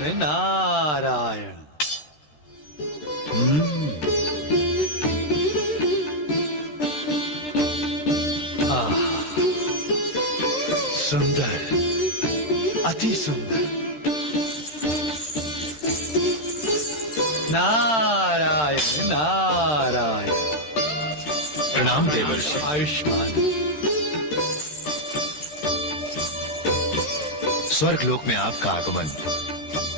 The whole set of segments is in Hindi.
नारायण नारायण। सुंदर, अति सुंदर। नारायण नारायण। प्रणाम देवर्षि। आयुष्मान। स्वर्ग लोक में आपका आगमन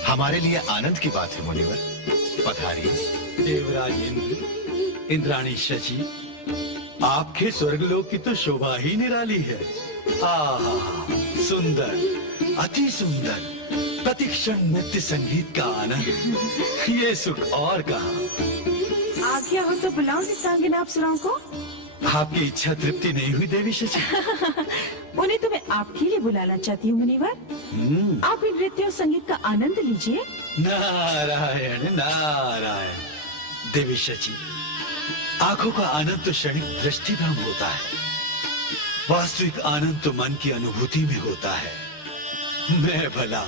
हमारे लिए आनंद की बात है मुनिवर। पधारिए। देवराज इंद्र, इंद्राणी शची, आपके स्वर्गलोक की तो शोभा ही निराली है। आहा, सुंदर, अति सुंदर, प्रतिक्षण नृत्य संगीत का आनंद, ये सुख और कहाँ। आज्ञा हो तो बुलाऊं चित्रांगना अप्सराओं को? आपकी इच्छा तृप्ति नहीं हुई देवी शची? उन्हें तो मैं आपके लिए बुलाना चाहती हूँ मुनिवर। आप इन नृत्य और संगीत का आनंद लीजिए। नारायण नारायण। देवी शची, आंखों का आनंद तो क्षणिक दृष्टि भ्रम होता है, वास्तविक आनंद तो मन की अनुभूति में होता है। मैं भला,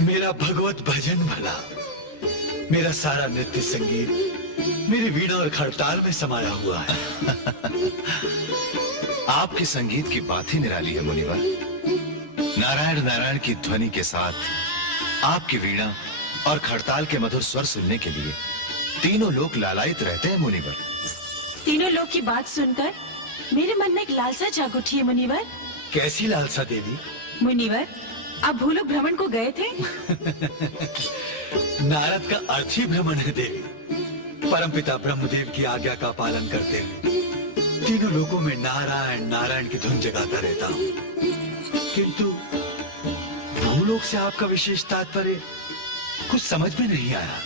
मेरा भगवत भजन भला, मेरा सारा नृत्य संगीत मेरी वीणा और खड़ताल में समाया हुआ है। आपके संगीत की बात ही निराली है मुनिवर। नारायण नारायण की ध्वनि के साथ आपकी वीणा और खड़ताल के मधुर स्वर सुनने के लिए तीनों लोग लालायित रहते हैं मुनिवर। तीनों लोग की बात सुनकर मेरे मन में एक लालसा जाग उठी है मुनिवर। कैसी लालसा देवी? मुनिवर, आप भूलोक भ्रमण को गए थे? नारद का अर्थ ही भ्रमण है देवी। परमपिता ब्रह्मदेव की आज्ञा का पालन करते हुए तीनों लोगों में नारायण नारायण की धुन जगाता रहता हूँ। किंतु भूलोक से आपका विशेष तात्पर्य कुछ समझ में नहीं आया।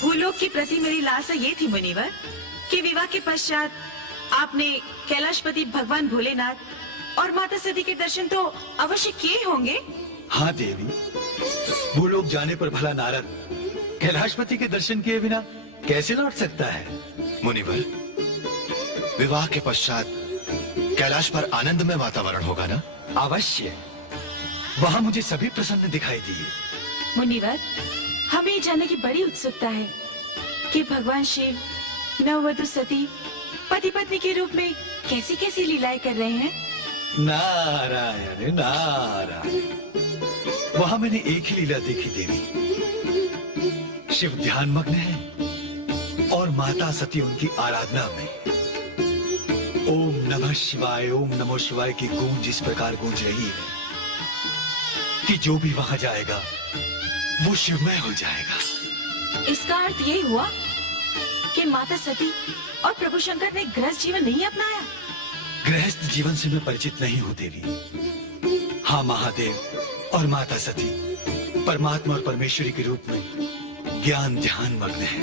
भूलोक के प्रति मेरी लालसा ये थी मुनिवर कि विवाह के पश्चात आपने कैलाशपति भगवान भोलेनाथ और माता सती के दर्शन तो अवश्य किए होंगे। हाँ देवी, भूलोक जाने पर भला नारद कैलाशपति के दर्शन किए बिना कैसे लौट सकता है? मुनिवर, विवाह के पश्चात कैलाश पर आनंदमय वातावरण होगा ना? अवश्य, वहाँ मुझे सभी प्रसन्न दिखाई दिए। मुनिवर, हमें ये जानने की बड़ी उत्सुकता है कि भगवान शिव नववधु सती पति पत्नी के रूप में कैसी कैसी लीलाएं कर रहे हैं। नारायण नारायण। वहाँ मैंने एक ही लीला देखी देवी। शिव ध्यान मग्न है और माता सती उनकी आराधना में। ओम नमः शिवाय, ओम नमः शिवाय की गूंज इस प्रकार गूंज रही है कि जो भी वहां जाएगा वो शिवमय हो जाएगा। इसका अर्थ यही हुआ कि माता सती और प्रभु शंकर ने गृहस्थ जीवन नहीं अपनाया। गृहस्थ जीवन से मैं परिचित नहीं हूँ देवी। हाँ, महादेव और माता सती परमात्मा और परमेश्वरी के रूप में ज्ञान ध्यान मग्न है।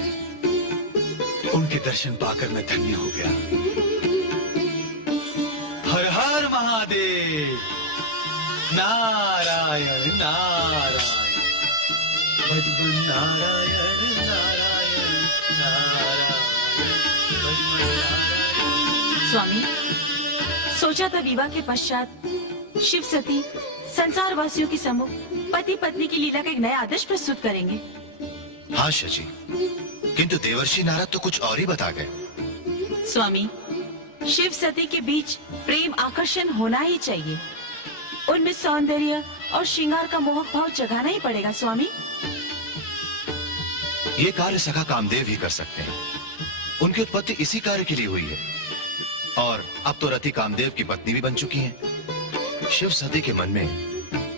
उनके दर्शन पाकर मैं धन्य हो गया। हर हर महादेव। नारायण नारायण। भजबन नारायण नारायण नारायण। भजबन नारायण। स्वामी, सोचा था विवाह के पश्चात शिव सती संसार वासियों के सम्मुख पति पत्नी की लीला का एक नया आदर्श प्रस्तुत करेंगे। हाँ शची, किंतु देवर्षि नारद तो कुछ और ही बता गए। स्वामी, शिव सती के बीच प्रेम आकर्षण होना ही चाहिए। उनमें सौंदर्य और श्रृंगार का मोहक भाव जगाना ही पड़ेगा स्वामी। ये कार्य सखा कामदेव ही कर सकते हैं। उनकी उत्पत्ति इसी कार्य के लिए हुई है और अब तो रति कामदेव की पत्नी भी बन चुकी हैं। शिव सती के मन में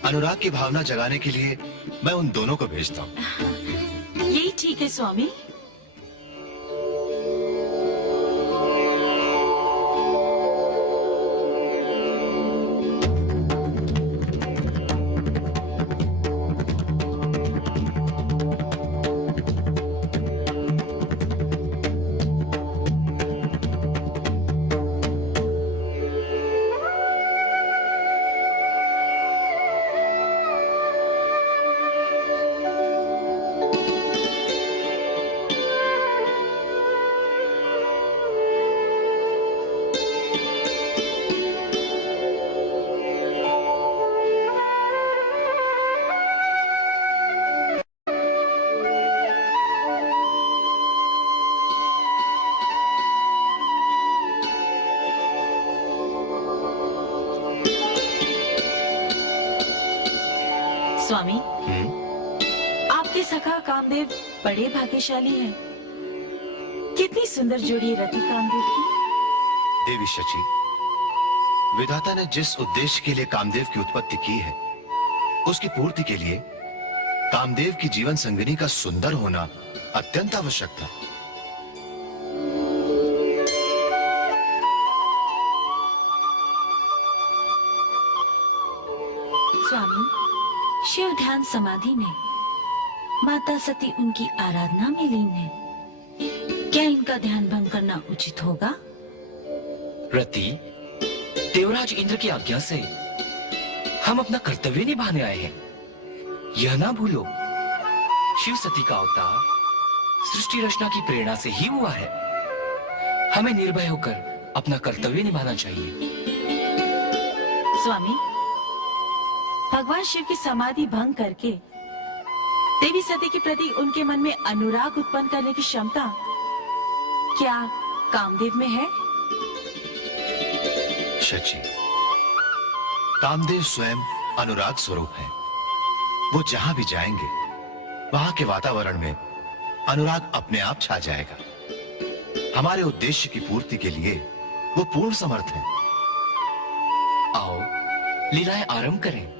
अनुराग की भावना जगाने के लिए मैं उन दोनों को भेजता हूँ। यही ठीक है स्वामी। स्वामी, हम्म? आपके सखा कामदेव बड़े भाग्यशाली हैं। कितनी सुंदर जोड़ी है रति कामदेव की। देवी शची, विधाता ने जिस उद्देश्य के लिए कामदेव की उत्पत्ति की है, उसकी पूर्ति के लिए कामदेव की जीवन संगिनी का सुंदर होना अत्यंत आवश्यक था। स्वामी, शिव ध्यान समाधि में माता सती उनकी आराधना में लीन है। क्या इनका ध्यान भंग करना उचित होगा? रति, देवराज इंद्र की आज्ञा से हम अपना कर्तव्य निभाने आए हैं। यह ना भूलो, शिव सती का अवतार सृष्टि रचना की प्रेरणा से ही हुआ है। हमें निर्भय होकर अपना कर्तव्य निभाना चाहिए। स्वामी, भगवान शिव की समाधि भंग करके देवी सती के प्रति उनके मन में अनुराग उत्पन्न करने की क्षमता क्या कामदेव में है? शची, कामदेव स्वयं अनुराग स्वरूप है। वो जहां भी जाएंगे, वहां के वातावरण में अनुराग अपने आप छा जाएगा। हमारे उद्देश्य की पूर्ति के लिए वो पूर्ण समर्थ है। आओ, लीलाएं आरंभ करें।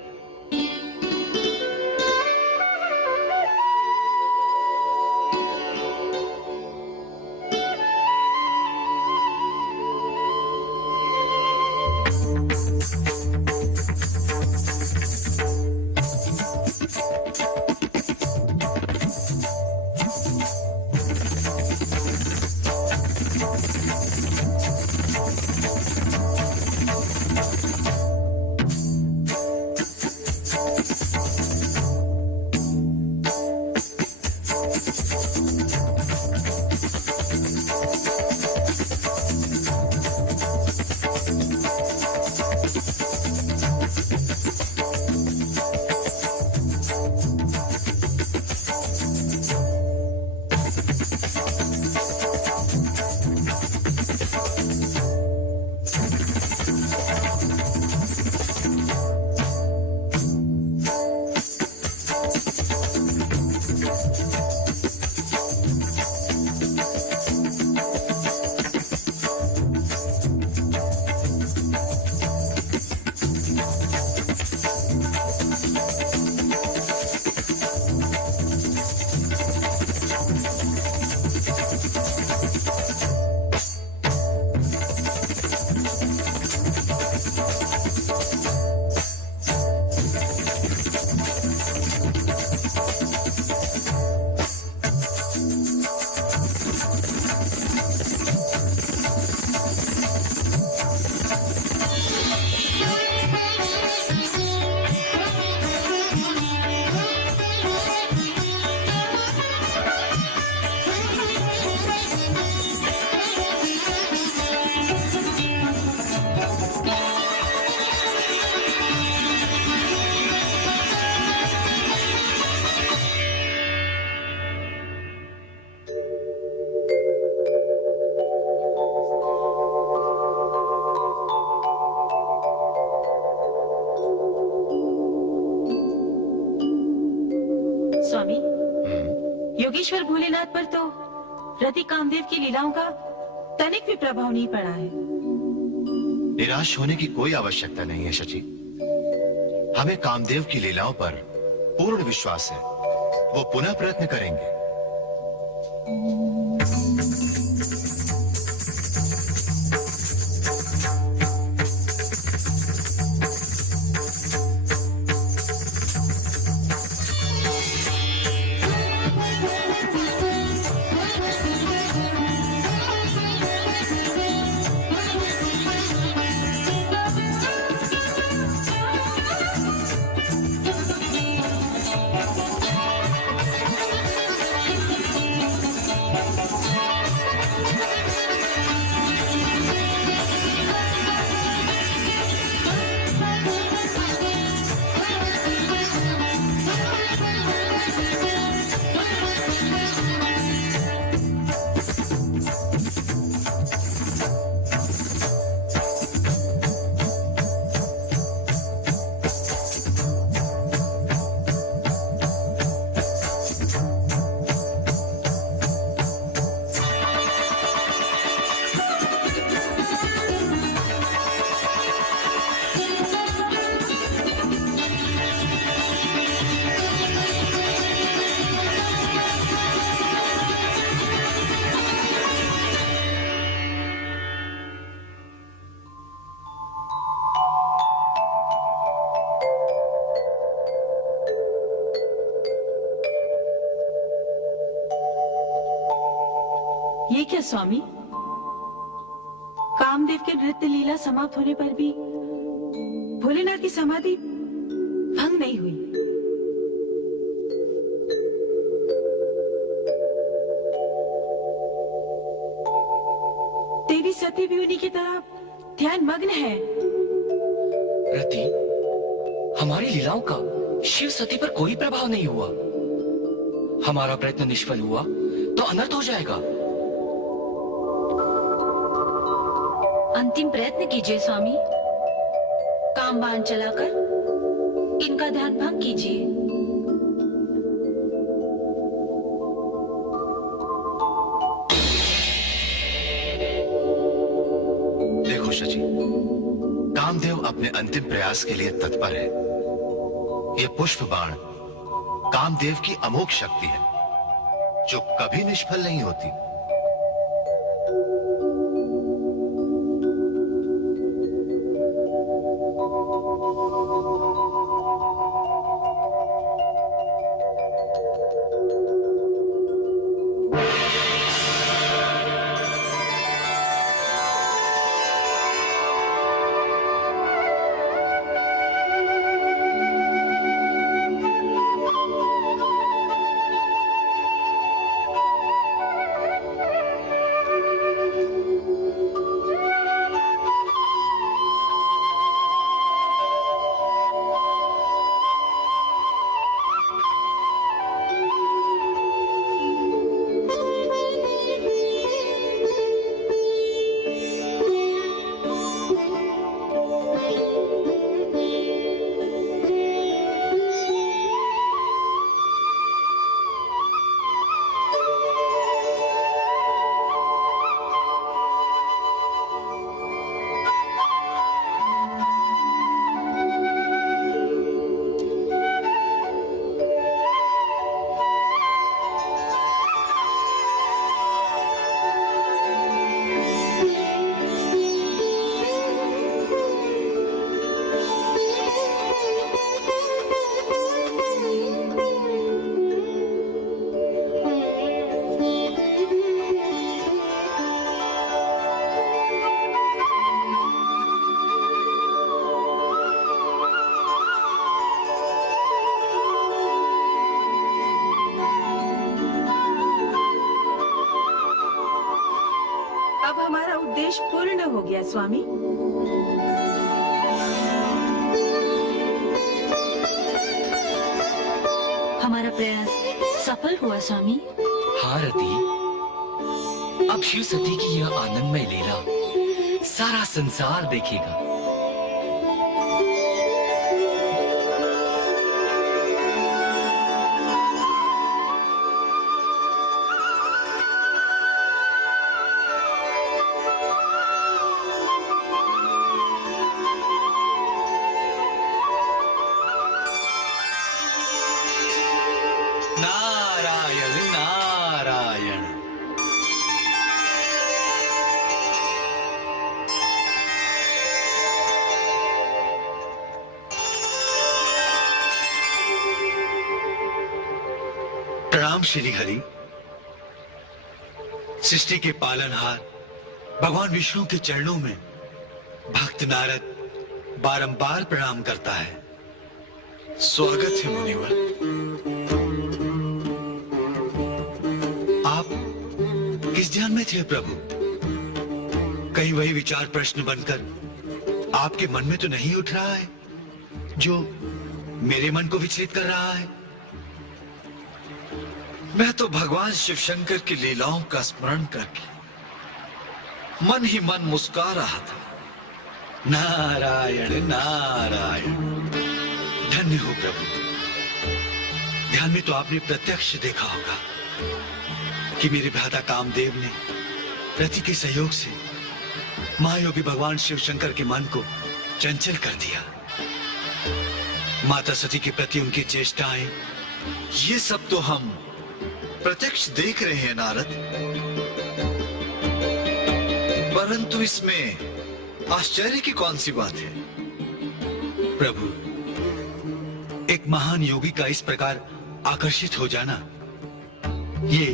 योगेश्वर भोलेनाथ पर तो रति कामदेव की लीलाओं का तनिक भी प्रभाव नहीं पड़ा है। निराश होने की कोई आवश्यकता नहीं है शची। हमें कामदेव की लीलाओं पर पूर्ण विश्वास है। वो पुनः प्रयत्न करेंगे। ये क्या स्वामी, कामदेव के नृत्य लीला समाप्त होने पर भी भोलेनाथ की समाधि भंग नहीं हुई। देवी सती भी उन्हीं की तरह ध्यान मग्न है। रति, हमारी लीलाओं का शिव सती पर कोई प्रभाव नहीं हुआ। हमारा प्रयत्न निष्फल हुआ तो अनर्थ हो जाएगा। अंतिम प्रयत्न कीजिए स्वामी, कामबाण चलाकर इनका ध्यान भंग कीजिए। देखो शची, कामदेव अपने अंतिम प्रयास के लिए तत्पर है। यह पुष्प बाण कामदेव की अमोघ शक्ति है जो कभी निष्फल नहीं होती। अब हमारा उद्देश्य पूर्ण हो गया स्वामी। हमारा प्रयास सफल हुआ स्वामी। हाँ रति, अब शिव सती की यह आनंदमय लीला सारा संसार देखेगा। नारायण नारायण। प्रणाम श्री हरि। सृष्टि के पालनहार भगवान विष्णु के चरणों में भक्त नारद बारंबार प्रणाम करता है। स्वागत है मुनिवर। आप किस ध्यान में थे प्रभु? कहीं वही विचार प्रश्न बनकर आपके मन में तो नहीं उठ रहा है जो मेरे मन को विचलित कर रहा है? मैं तो भगवान शिव शंकर की लीलाओं का स्मरण करके मन ही मन मुस्कुरा रहा था। नारायण नारायण। धन्य हो प्रभु। ध्यान में तो आपने प्रत्यक्ष देखा होगा कि मेरे भ्राता कामदेव ने रति के सहयोग से महायोगी भगवान शिव शंकर के मन को चंचल कर दिया। माता सती के प्रति उनकी चेष्टाएं, ये सब तो हम प्रत्यक्ष देख रहे हैं नारद, परंतु इसमें आश्चर्य की कौन सी बात है? प्रभु, एक महान योगी का इस प्रकार आकर्षित हो जाना ये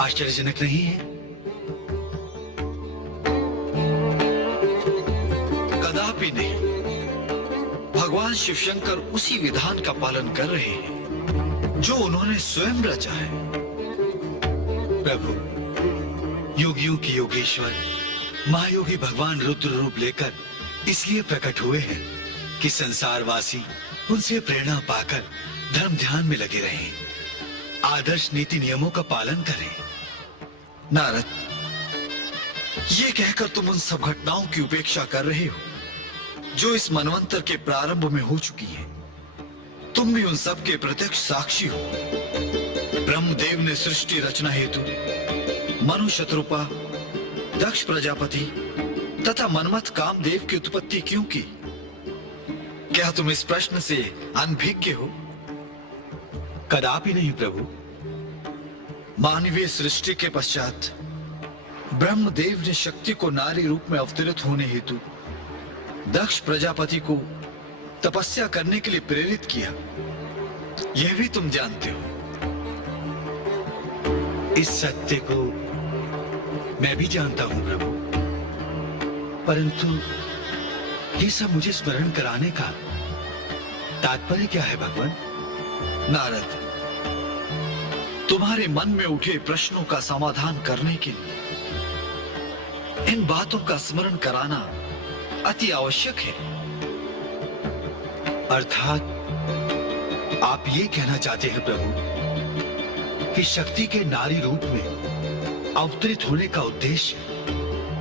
आश्चर्यजनक नहीं है? कदापि नहीं। भगवान शिव शंकर उसी विधान का पालन कर रहे हैं जो उन्होंने स्वयं रचा है। प्रभु, योगियों की योगेश्वर महायोगी भगवान रुद्र रूप लेकर इसलिए प्रकट हुए हैं कि संसारवासी उनसे प्रेरणा पाकर धर्म ध्यान में लगे रहें, आदर्श नीति नियमों का पालन करें। नारद, ये कहकर तुम उन सब घटनाओं की उपेक्षा कर रहे हो जो इस मनवंतर के प्रारंभ में हो चुकी हैं। तुम भी उन सब के प्रत्यक्ष साक्षी हो। ब्रह्मदेव ने सृष्टि रचना हेतु मनु शत्रुपा, दक्ष प्रजापति तथा मनमथ कामदेव की उत्पत्ति क्यों की? क्या तुम इस प्रश्न से अनभिज्ञ हो? कदापि नहीं प्रभु। मानवीय सृष्टि के पश्चात ब्रह्मदेव ने शक्ति को नारी रूप में अवतरित होने हेतु दक्ष प्रजापति को तपस्या करने के लिए प्रेरित किया। यह भी तुम जानते हो। इस सत्य को मैं भी जानता हूं प्रभु, परंतु ये सब मुझे स्मरण कराने का तात्पर्य क्या है भगवान? नारद, तुम्हारे मन में उठे प्रश्नों का समाधान करने के लिए इन बातों का स्मरण कराना अति आवश्यक है। अर्थात आप ये कहना चाहते हैं प्रभु कि शक्ति के नारी रूप में अवतरित होने का उद्देश्य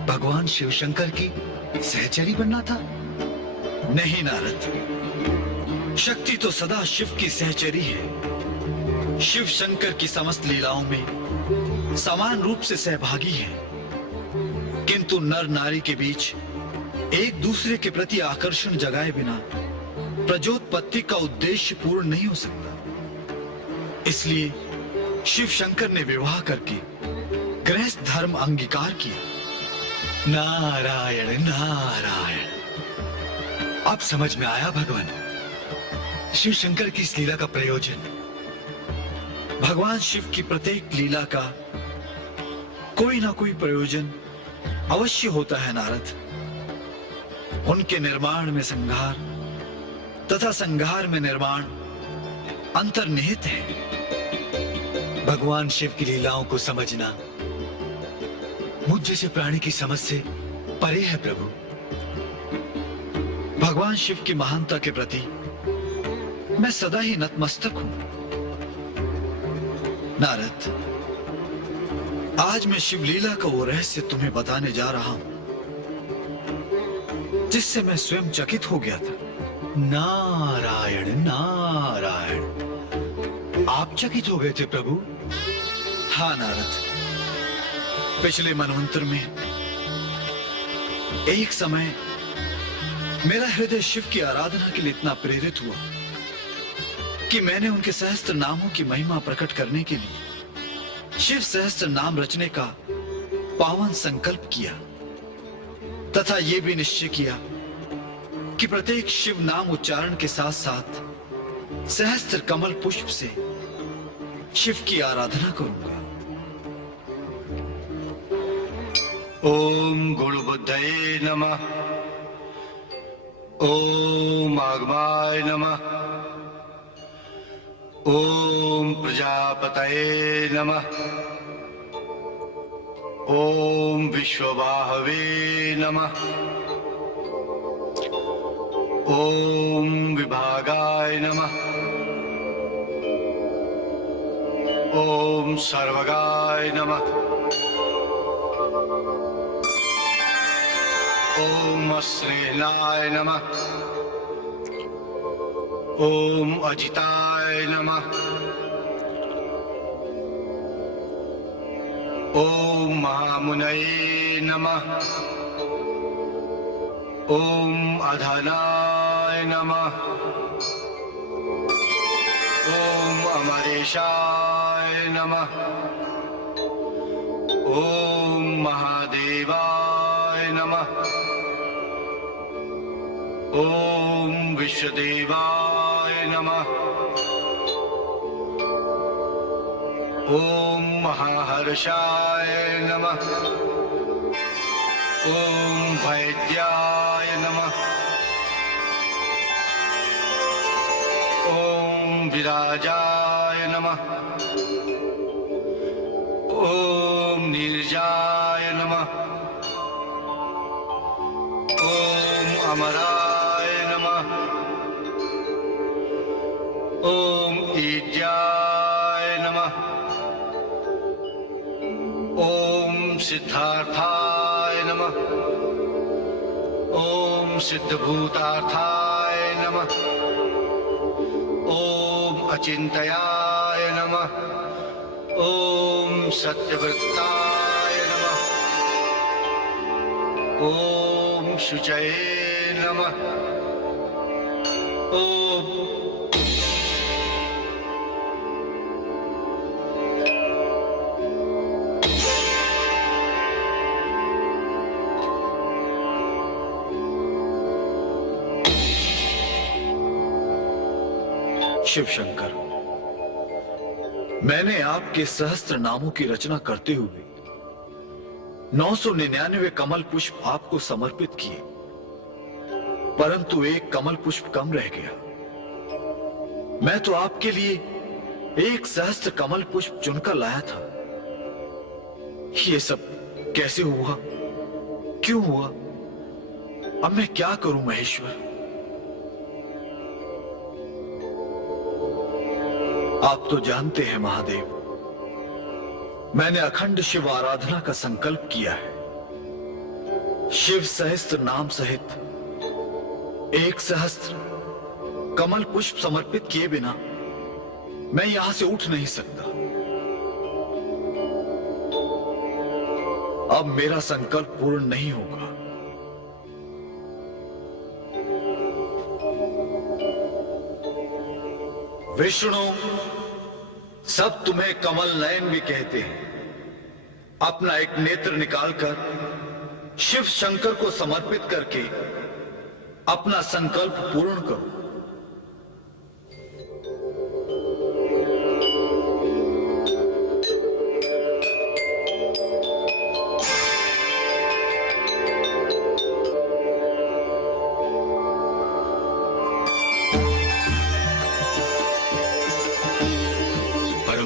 भगवान शिव शंकर की सहचरी बनना था? नहीं नारद, शक्ति तो सदा शिव की सहचरी है। शिव शंकर की समस्त लीलाओं में समान रूप से सहभागी है, किंतु नर नारी के बीच एक दूसरे के प्रति आकर्षण जगाए बिना प्रजोत्पत्ति का उद्देश्य पूर्ण नहीं हो सकता। इसलिए शिव शंकर ने विवाह करके गृहस्थ धर्म अंगीकार किया। नारायण नारायण, अब समझ में आया भगवान शिव शंकर की इस लीला का प्रयोजन। भगवान शिव की प्रत्येक लीला का कोई ना कोई प्रयोजन अवश्य होता है नारद। उनके निर्माण में संहार तथा संहार में निर्माण अंतर्निहित है। भगवान शिव की लीलाओं को समझना मुझ जैसे प्राणी की समझ से परे है प्रभु। भगवान शिव की महानता के प्रति मैं सदा ही नतमस्तक हूं। नारद, आज मैं शिवलीला का वो रहस्य तुम्हें बताने जा रहा हूं जिससे मैं स्वयं चकित हो गया था। नारायण नारायण, आप चकित हो गए थे प्रभु? हाँ नारद, पिछले मनवंतर में एक समय मेरा हृदय शिव की आराधना के लिए इतना प्रेरित हुआ कि मैंने उनके सहस्त्र नामों की महिमा प्रकट करने के लिए शिव सहस्त्र नाम रचने का पावन संकल्प किया तथा यह भी निश्चय किया कि प्रत्येक शिव नाम उच्चारण के साथ साथ सहस्त्र कमल पुष्प से शिव की आराधना करूंगा। ओम गुरुबुद्धये नमः। ओम आगमाय नमः। ओम प्रजापतये नमः। ओम विश्वबाहवे नमः। ओम विभागाय नमः। ओम सर्वगाय नमः। ओम अश्रेणाय नमः। ओम अजिताय नमः। ओम महामुनये नमः। ओम अधनाय नमः। ओम अमरेशाय नमः। ओम महादेवाय नमः। ओम विश्वदेवाय नमः। ओम महाहर्षाय नमः। ओम वैद्याय नमः। विराजाय नमः। ओम नीरजाय नमः। ओम अमराय नमः। ओम ईज्याय नमः। ओम सिद्धार्थाय नमः। ओम सिद्धभूतार्थाय नमः। ओम अचिंतयाय नमः। ओम सत्यव्रताय नमः। ओम शुचये नमः। ओम शिव शंकर, मैंने आपके सहस्त्र नामों की रचना करते हुए 999 कमल पुष्प आपको समर्पित किए, परंतु एक कमल पुष्प कम रह गया। मैं तो आपके लिए एक सहस्त्र कमल पुष्प चुनकर लाया था। ये सब कैसे हुआ, क्यों हुआ? अब मैं क्या करूं महेश्वर? आप तो जानते हैं महादेव, मैंने अखंड शिव आराधना का संकल्प किया है। शिव सहस्त्र नाम सहित 1 सहस्त्र कमल पुष्प समर्पित किए बिना मैं यहां से उठ नहीं सकता। अब मेरा संकल्प पूर्ण नहीं होगा। विष्णु, सब तुम्हें कमल नयन भी कहते हैं। अपना एक नेत्र निकालकर शिव शंकर को समर्पित करके अपना संकल्प पूर्ण करो।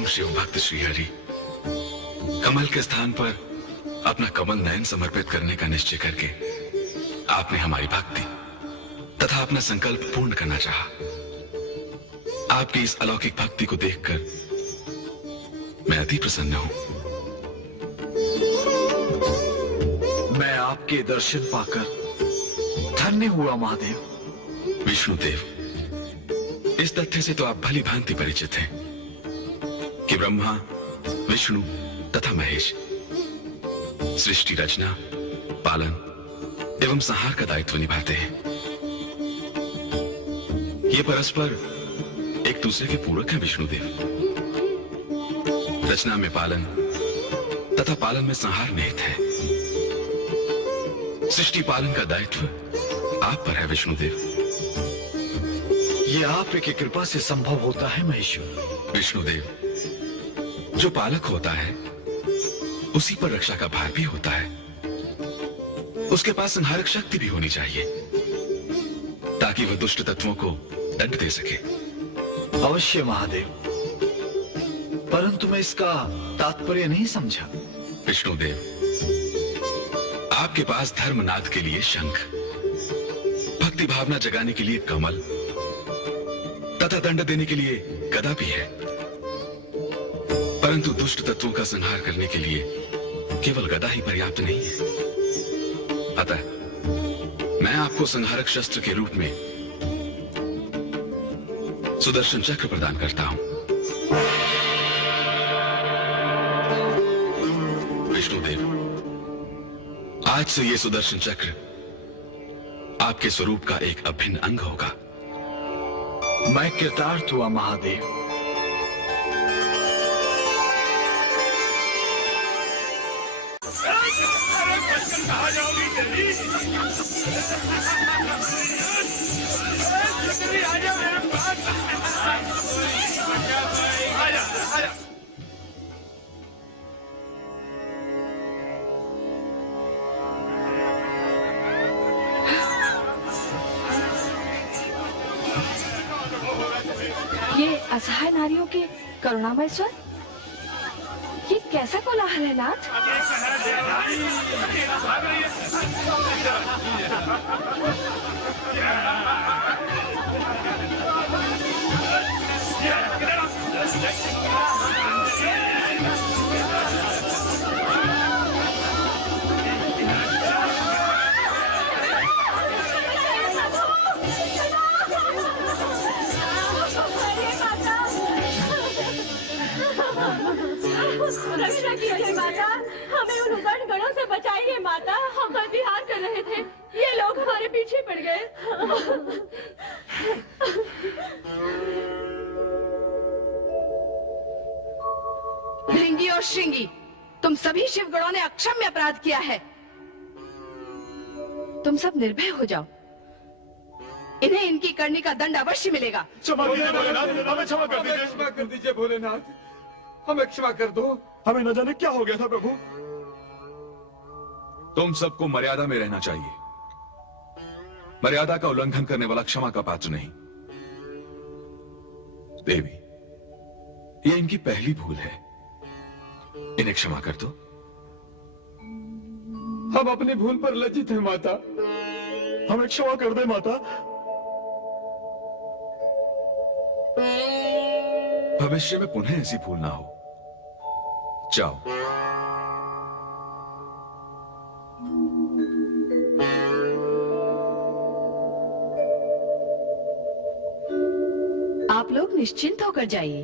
शिव भक्त श्रीहरि कमल के स्थान पर अपना कमल नयन समर्पित करने का निश्चय करके आपने हमारी भक्ति तथा अपना संकल्प पूर्ण करना चाहा। आपकी इस अलौकिक भक्ति को देखकर मैं अति प्रसन्न हूं। मैं आपके दर्शन पाकर धन्य हुआ महादेव। विष्णुदेव, इस तथ्य से तो आप भली भांति परिचित हैं कि ब्रह्मा, विष्णु तथा महेश सृष्टि रचना, पालन एवं संहार का दायित्व निभाते हैं। ये परस्पर एक दूसरे के पूरक हैं विष्णुदेव। रचना में पालन तथा पालन में संहार निहित है। सृष्टि पालन का दायित्व आप पर है विष्णुदेव। ये आप की कृपा से संभव होता है महेश्वर। विष्णुदेव, जो पालक होता है उसी पर रक्षा का भार भी होता है। उसके पास संहारक शक्ति भी होनी चाहिए ताकि वह दुष्ट तत्वों को दंड दे सके। अवश्य महादेव, परंतु मैं इसका तात्पर्य नहीं समझा। विष्णुदेव, आपके पास धर्मनाद के लिए शंख, भक्ति भावना जगाने के लिए कमल तथा दंड देने के लिए गदा भी है, परंतु दुष्ट तत्वों का संहार करने के लिए केवल गदा ही पर्याप्त नहीं है। अतः मैं आपको संहारक शस्त्र के रूप में सुदर्शन चक्र प्रदान करता हूं। विष्णुदेव, आज से यह सुदर्शन चक्र आपके स्वरूप का एक अभिन्न अंग होगा। मैं कृतार्थ हुआ महादेव। ये असहाय नारियों के करुणामय स्वर। ये कैसा कोलाहल है नाथ? रक्षा कीजिए माता, हमें उन उदंड गणों से बचाइए माता। हम बल विहार कर रहे थे, ये लोग हमारे पीछे पड़ गए। भृंगी और श्रृंगी, तुम सभी शिवगणों ने अक्षम्य अपराध किया है। तुम सब निर्भय हो जाओ, इन्हें इनकी करनी का दंड अवश्य मिलेगा। क्षमा कीजिए भोलेनाथ, हमें क्षमा कर दीजिए। क्षमा कर दीजिए भोलेनाथ, हमें क्षमा कर दो। हमें न जाने क्या हो गया था प्रभु। तुम सबको मर्यादा में रहना चाहिए। मर्यादा का उल्लंघन करने वाला क्षमा का पात्र नहीं। देवी, ये इनकी पहली भूल है, इन्हें क्षमा कर दो। हम अपनी भूल पर लज्जित हैं माता, हमें क्षमा कर दे माता। भविष्य में पुनः ऐसी भूल ना हो। जाओ। आप लोग निश्चिंत होकर जाइए।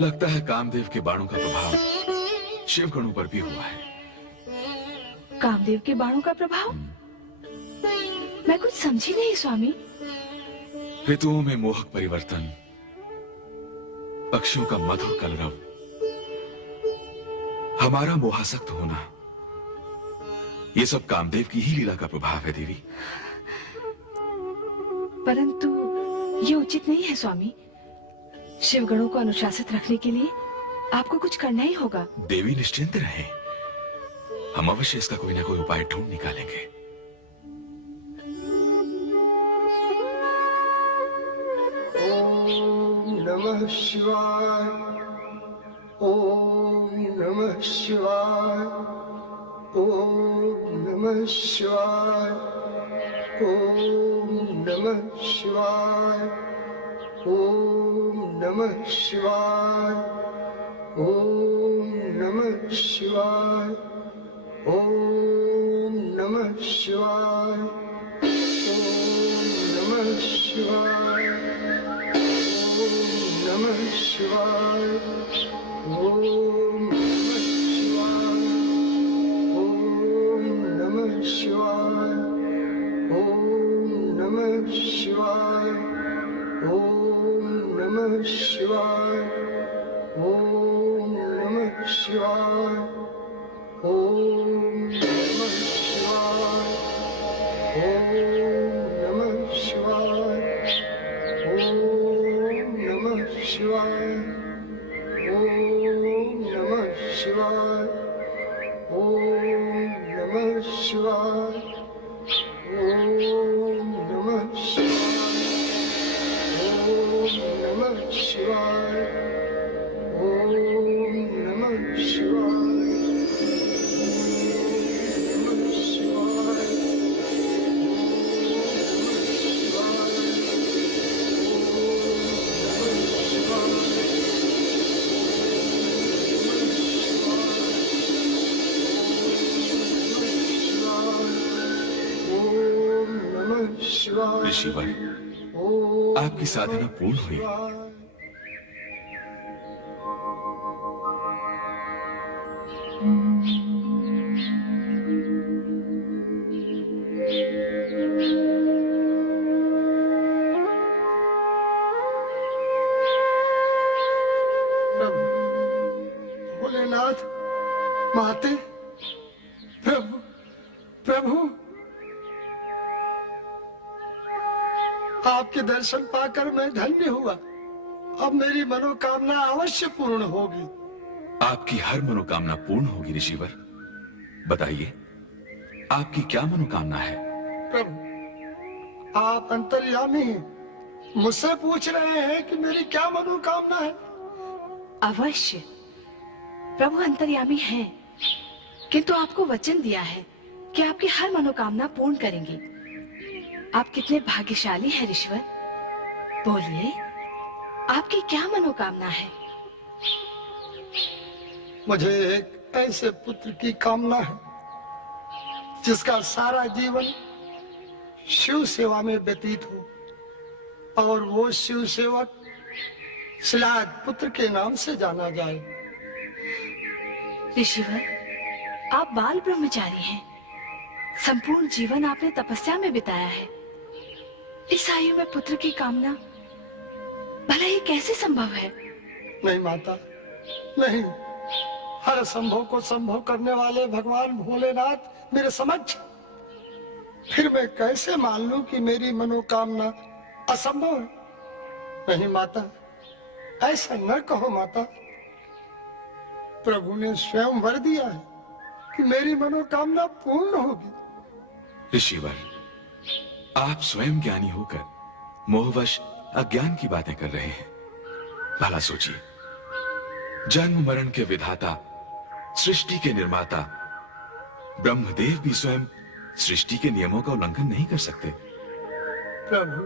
लगता है कामदेव के बाणों का प्रभाव शिवगणों पर भी हुआ है। कामदेव के बाणों का प्रभाव? मैं कुछ समझी नहीं स्वामी। ऋतुओं में मोहक परिवर्तन, पक्षियों का मधुर कलरव, हमारा मोहासक्त होना, ये सब कामदेव की ही लीला का प्रभाव है देवी। परंतु ये उचित नहीं है स्वामी। शिवगणों को अनुशासित रखने के लिए आपको कुछ करना ही होगा। देवी निश्चिंत रहें, हम अवश्य इसका कोई ना कोई उपाय ढूंढ निकालेंगे। नमः शिवाय, ओम नमः शिवाय, ओम नमः शिवाय, ओम नमः शिवाय, ओम नमः शिवाय, ओम नमः शिवाय, ओम नमः शिवाय, ओम नमः शिवाय, नमः शिवाय, ओम नमः शिवाय, ओम नमः शिवाय, ओम नमः शिवाय, ओम नमः शिवाय, ओम नमः शिवाय, ओम नमः शिवाय, ओम नमः शिवाय, ओम नमः शिवाय, ओम नमः शिवाय, ओम नमः शिवाय, ओम नमः शिवाय, ओम नमः शिवाय, ऋषिवर, आपकी साधना पूर्ण हुई। भोलेनाथ, माते, प्रभु, प्रभु, आपके दर्शन पाकर मैं धन्य हुआ। अब मेरी मनोकामना अवश्य पूर्ण होगी। आपकी हर मनोकामना पूर्ण होगी ऋषिवर। बताइए, आपकी क्या मनोकामना है? प्रभु, आप अंतर्यामी हैं, मुझसे पूछ रहे हैं कि मेरी क्या मनोकामना है? अवश्य प्रभु अंतर्यामी हैं, किंतु आपको वचन दिया है कि आपकी हर मनोकामना पूर्ण करेंगे। आप कितने भाग्यशाली हैं ऋषिवर। बोलिए, आपकी क्या मनोकामना है? मुझे एक ऐसे पुत्र की कामना है जिसका सारा जीवन शिव सेवा में व्यतीत हो और वो शिव सेवक श्रीलाद पुत्र के नाम से जाना जाए। ऋषिवर, आप बाल ब्रह्मचारी हैं। संपूर्ण जीवन आपने तपस्या में बिताया है। इस आयु में पुत्र की कामना भला ये कैसे संभव है? नहीं माता, नहीं। हर असंभव को संभव करने वाले भगवान भोलेनाथ मेरे समक्ष, फिर मैं कैसे मान लूं कि मेरी मनोकामना असंभव है? नहीं माता, ऐसा न कहो माता। प्रभु ने स्वयं वर दिया है कि मेरी मनोकामना पूर्ण होगी। ऋषिवर, आप स्वयं ज्ञानी होकर मोहवश अज्ञान की बातें कर रहे हैं। भला सोचिए, जन्म मरण के विधाता, सृष्टि के निर्माता ब्रह्मदेव भी स्वयं सृष्टि के नियमों का उल्लंघन नहीं कर सकते। प्रभु,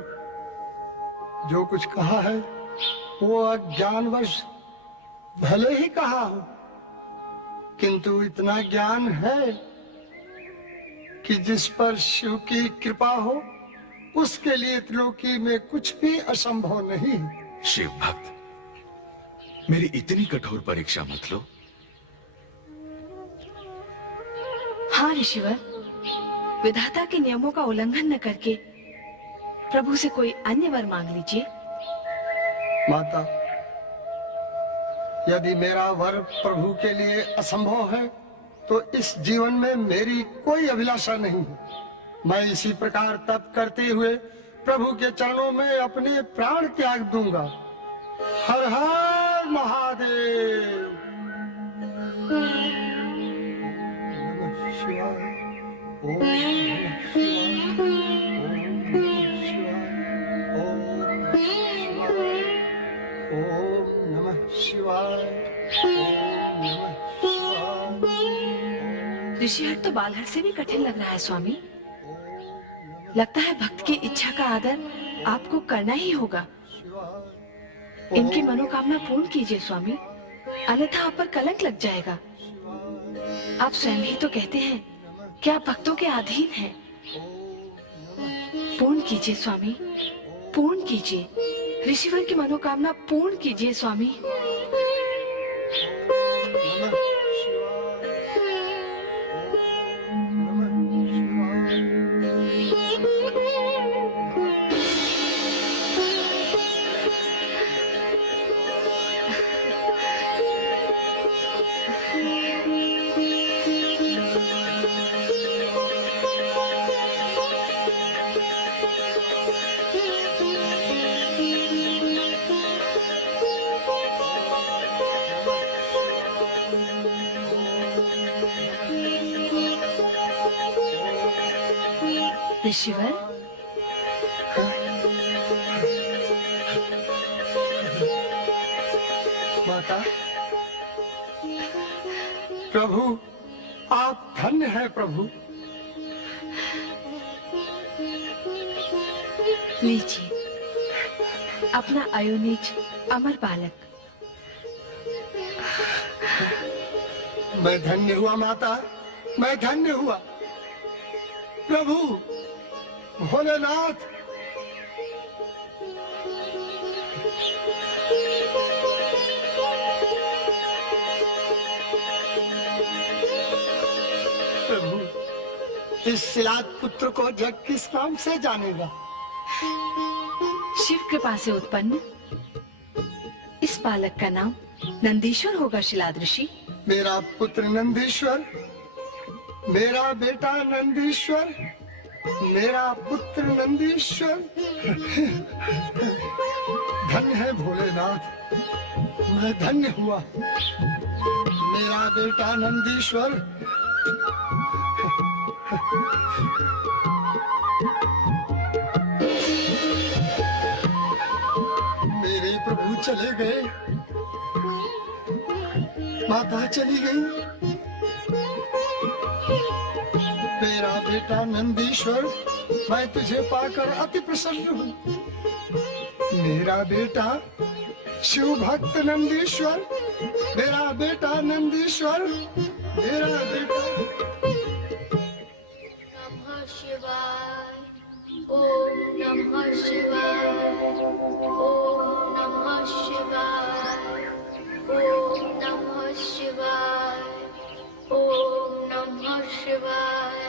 जो कुछ कहा है वो अज्ञानवश भले ही कहा हो, किंतु इतना ज्ञान है कि जिस पर शिव की कृपा हो उसके लिए त्रिलोकी में कुछ भी असंभव नहीं है। शिव भक्त, मेरी इतनी कठोर परीक्षा मत लो। हाँ ऋषिवर, विधाता के नियमों का उल्लंघन न करके प्रभु से कोई अन्य वर मांग लीजिए। माता, यदि मेरा वर प्रभु के लिए असंभव है तो इस जीवन में मेरी कोई अभिलाषा नहीं है। मैं इसी प्रकार तप करते हुए प्रभु के चरणों में अपने प्राण त्याग दूंगा। हर हर महादेव। नमः शिवाय। ओम नमः शिवाय। ओम नमः शिवाय। ओम नमः शिवाय। ऋषिहट तो बालहट से भी कठिन लग रहा है स्वामी। लगता है भक्त की इच्छा का आदर आपको करना ही होगा। इनकी मनोकामना पूर्ण कीजिए स्वामी, अन्यथा आप पर कलंक लग जाएगा। आप स्वयं ही तो कहते हैं कि आप भक्तों के अधीन हैं। पूर्ण कीजिए स्वामी, पूर्ण कीजिए। ऋषिवर की मनोकामना पूर्ण कीजिए स्वामी। ऋषिवर, माता, प्रभु आप धन्य हैं प्रभु। लीजिए अपना अयोनिज अमर बालक। मैं धन्य हुआ माता, मैं धन्य हुआ। प्रभु भोलेनाथ, प्रभु इस श्रीलाद पुत्र को जग किस नाम से जानेगा? शिव कृपा से उत्पन्न इस बालक का नाम नंदीश्वर होगा श्रीलाद ऋषि। मेरा पुत्र नंदीश्वर, मेरा बेटा नंदीश्वर, मेरा पुत्र नंदीश्वर। धन्य है भोलेनाथ, मैं धन्य हुआ। मेरा बेटा नंदीश्वर मेरे प्रभु चले गए, माता चली गई, मेरा बेटा नंदीश्वर, मैं तुझे पाकर अति प्रसन्न हूँ। मेरा बेटा शिव भक्त नंदीश्वर, मेरा बेटा नंदीश्वर, मेरा बेटा। नमः शिवाय, ओम नमः शिवाय, ओम नमः शिवाय, ओम नमः शिवाय, ओम नमः शिवाय,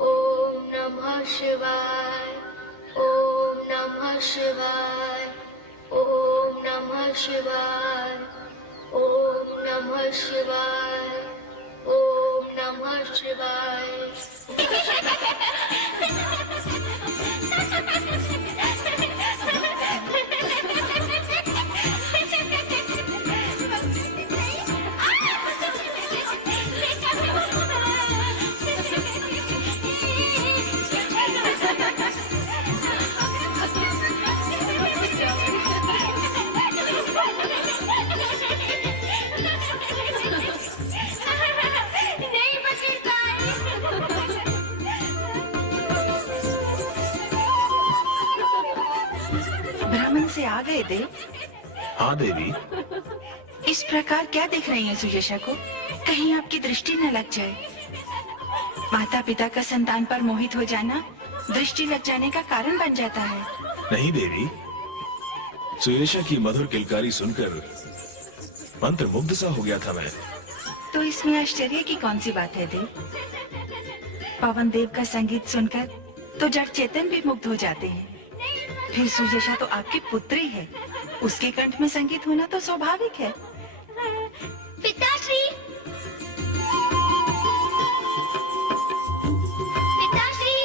ओम नमः शिवाय, ओम नमः शिवाय, ओम नमः शिवाय, ओम नमः शिवाय, ओम नमः शिवाय। ब्राह्मण से आ गए देव? हाँ देवी। इस प्रकार क्या देख रही हैं सुजेशा को? कहीं आपकी दृष्टि न लग जाए। माता पिता का संतान पर मोहित हो जाना दृष्टि लग जाने का कारण बन जाता है। नहीं देवी, सुयेशा की मधुर किलकारी सुनकर मंत्र मुग्ध सा हो गया था मैं। तो इसमें आश्चर्य की कौन सी बात है देव? पवन देव का संगीत सुनकर तो जड़ चेतन भी मुग्ध हो जाते हैं। फिर सुजेशा तो आपकी पुत्री है, उसके कंठ में संगीत होना तो स्वाभाविक है। पिताश्री, पिताश्री,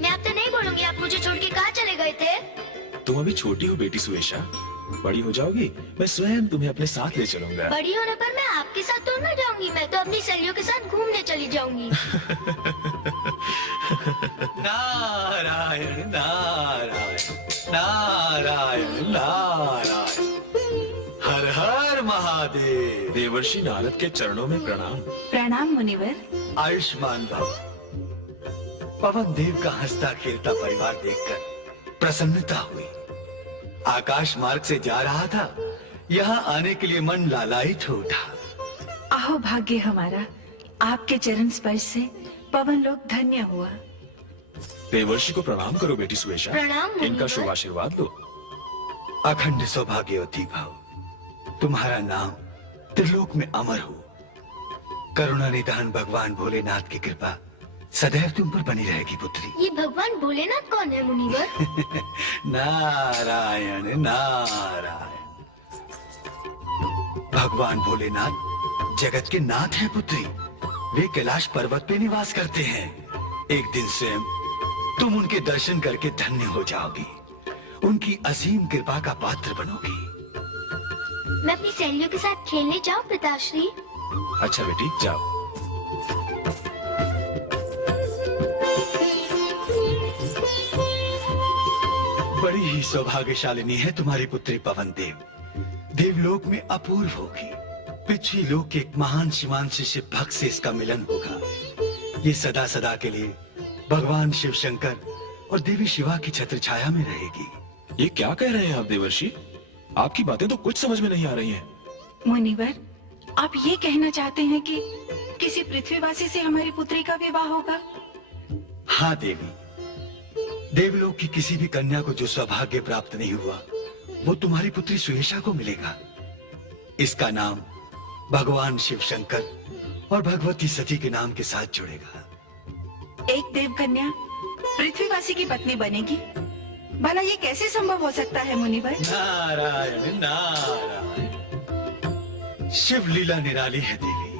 मैं आपसे नहीं बोलूंगी। आप मुझे छोड़ के कहाँ चले गए थे? तुम अभी छोटी हो बेटी सुयेशा, बड़ी हो जाओगी मैं स्वयं तुम्हें अपने साथ ले चलूंगा। बड़ी होने पर मैं आपके साथ तो ना जाऊंगी, मैं तो अपनी सहेलियों के साथ घूमने चली जाऊंगी। नारायण नारायण नारायण नारायण, हर हर महादेव। देवर्षि नारद के चरणों में प्रणाम। प्रणाम मुनिवर। आयुष्मान भव। पवन देव का हंसता खेलता परिवार देखकर प्रसन्नता हुई। आकाश मार्ग से जा रहा था, यहाँ आने के लिए मन लालायित हो उठा। आहो भाग्य हमारा, आपके चरण स्पर्श से पवन लोक धन्य हुआ। देवर्षि को प्रणाम करो बेटी सुयेशा, प्रणाम मुनिवर। इनका शुभ आशीर्वाद लो। अखंड सौभाग्यवती भव। तुम्हारा नाम त्रिलोक में अमर हो। करुणा निधान भगवान भोलेनाथ की कृपा सदैव तुम पर बनी रहेगी पुत्री। ये भगवान भोलेनाथ कौन है मुनिवर? नारायण नारायण। भगवान भोलेनाथ जगत के नाथ हैं पुत्री। वे कैलाश पर्वत पे निवास करते हैं। एक दिन स्वयं तुम उनके दर्शन करके धन्य हो जाओगी, उनकी असीम कृपा का पात्र बनोगी। मैं अपनी सहेलियों के साथ खेलने जाऊं पिताश्री? अच्छा बेटी जाओ। बड़ी ही सौभाग्यशालिनी है तुम्हारी पुत्री पवन देव। देवलोक में अपूर्व होगी। पृथ्वी लोक के एक महान शिवान शिष्य भक्त से इसका मिलन होगा। ये सदा सदा के लिए भगवान शिव शंकर और देवी शिवा की छत्र छाया में रहेगी। ये क्या कह रहे हैं आप देवर्षि? आपकी बातें तो कुछ समझ में नहीं आ रही हैं। मुनिवर, आप ये कहना चाहते हैं कि किसी पृथ्वीवासी से हमारी पुत्री का विवाह होगा? हाँ देवी, देवलोक की किसी भी कन्या को जो सौभाग्य प्राप्त नहीं हुआ वो तुम्हारी पुत्री सुयेशा को मिलेगा। इसका नाम भगवान शिव शंकर और भगवती सती के नाम के साथ जुड़ेगा। एक देव कन्या पृथ्वीवासी की पत्नी बनेगी? भला ये कैसे संभव हो सकता है मुनिवर? नारायण नारायण। शिव लीला निराली है देवी।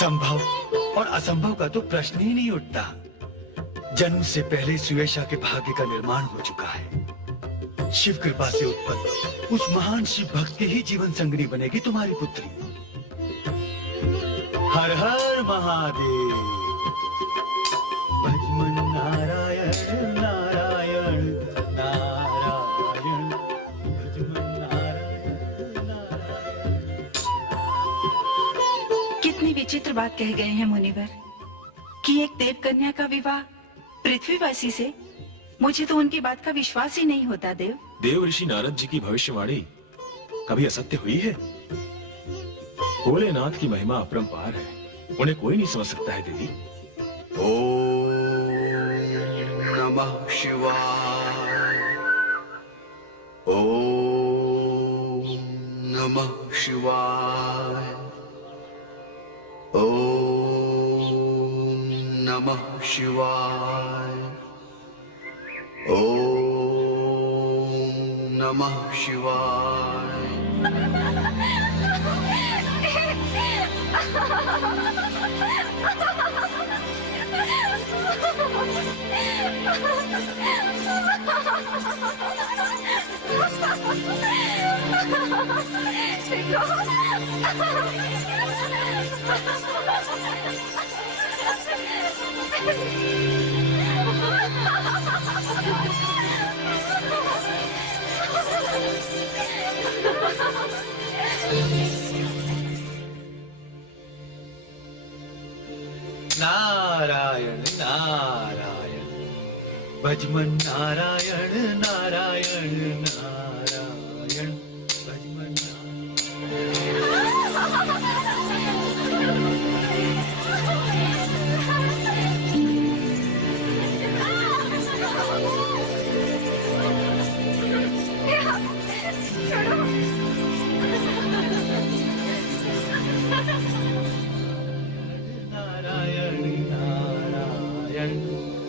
संभव और असंभव का तो प्रश्न ही नहीं उठता। जन्म से पहले सुयेशा के भाग्य का निर्माण हो चुका है। शिव कृपा से उत्पन्न उस महान शिव भक्त के ही जीवन संगनी बनेगी तुम्हारी पुत्री। हर हर महादेव। भजमन नारायण नारायण नारायण, भजमन नारायण नारायण। कितनी विचित्र बात कह गए हैं मुनिवर कि एक देव कन्या का विवाह पृथ्वीवासी से। मुझे तो उनकी बात का विश्वास ही नहीं होता। देव ऋषि नारद जी की भविष्यवाणी कभी असत्य हुई है? भोलेनाथ की महिमा अपरंपार है, उन्हें कोई नहीं समझ सकता है देवी। ओम नमः शिवाय। ओम नमः शिवाय। ओम नमः शिवाय। ओम नमः शिवाय। नारायण नारायण, भजमन नारायण नारायण नारायण, भजमन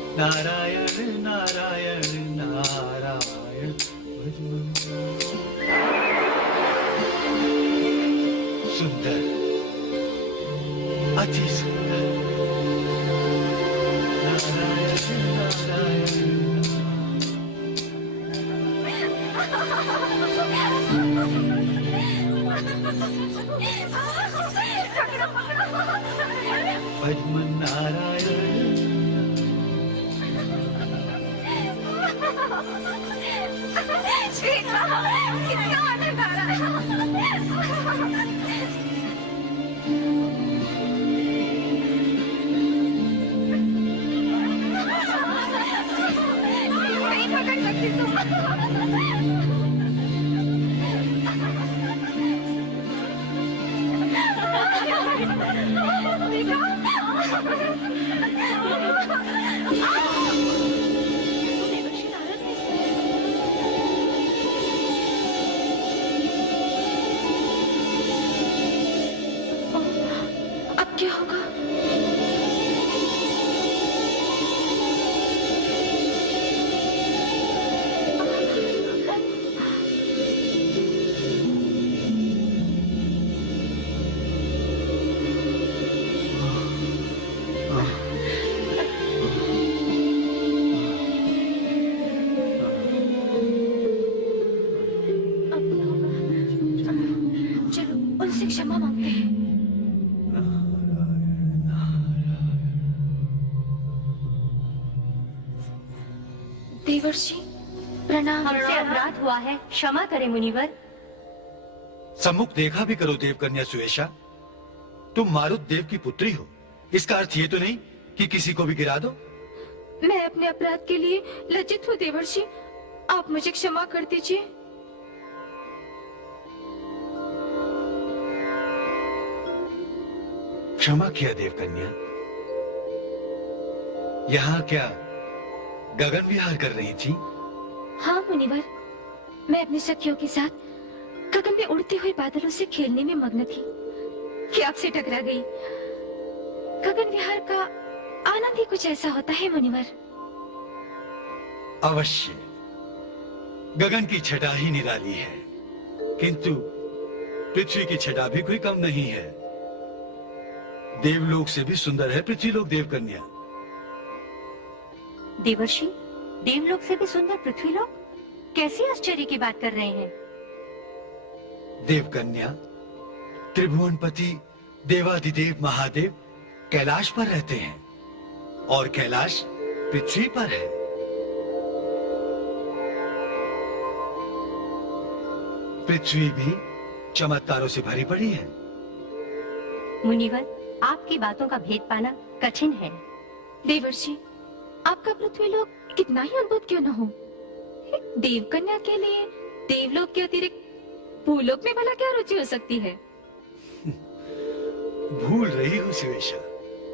नारायण नारायण नारायण, भजमन। सुंदर, अति सुंदर। नारायण नारायण भजमन नारायण। कितना आनंद आ रहा है। नहीं पकड़ सकती तुम। अब क्या होगा? चलो उनसे क्षमा मांगते हैं। देवर्षि प्रणाम। हमसे अपराध हुआ है, क्षमा करें मुनिवर। सम्मुख देखा भी करो देव कन्या सुयेशा। तुम मारुत देव की पुत्री हो, इसका अर्थ ये तो नहीं कि किसी को भी गिरा दो। मैं अपने अपराध के लिए लज्जित हूँ देवर्षि, आप मुझे क्षमा कर दीजिए। क्षमा किया देव कन्या। यहाँ क्या गगन विहार कर रही थी? हाँ मुनिवर, मैं अपनी सखियों के साथ गगन में उड़ते हुए बादलों से खेलने में मग्न थी कि आपसे टकरा गई। गगन विहार का आनंद ही कुछ ऐसा होता है मुनिवर। अवश्य, गगन की छटा ही निराली है, किंतु पृथ्वी की छटा भी कोई कम नहीं है। देवलोक से भी सुंदर है पृथ्वीलोक देव कन्या। देवर्षि, देवलोक से भी सुंदर पृथ्वीलोक? कैसी आश्चर्य की बात कर रहे हैं? देवकन्या, त्रिभुवनपति देवाधिदेव महादेव कैलाश पर रहते हैं और कैलाश पृथ्वी पर है। पृथ्वी भी चमत्कारों से भरी पड़ी है। मुनिवर, आपकी बातों का भेद पाना कठिन है। देवर्षि, आपका पृथ्वी लोक कितना ही अद्भुत क्यों न हो, एक देवकन्या के लिए देवलोक के अतिरिक्त भूलोक में भला क्या रुचि हो सकती है? भूल रही हो शिवेशा,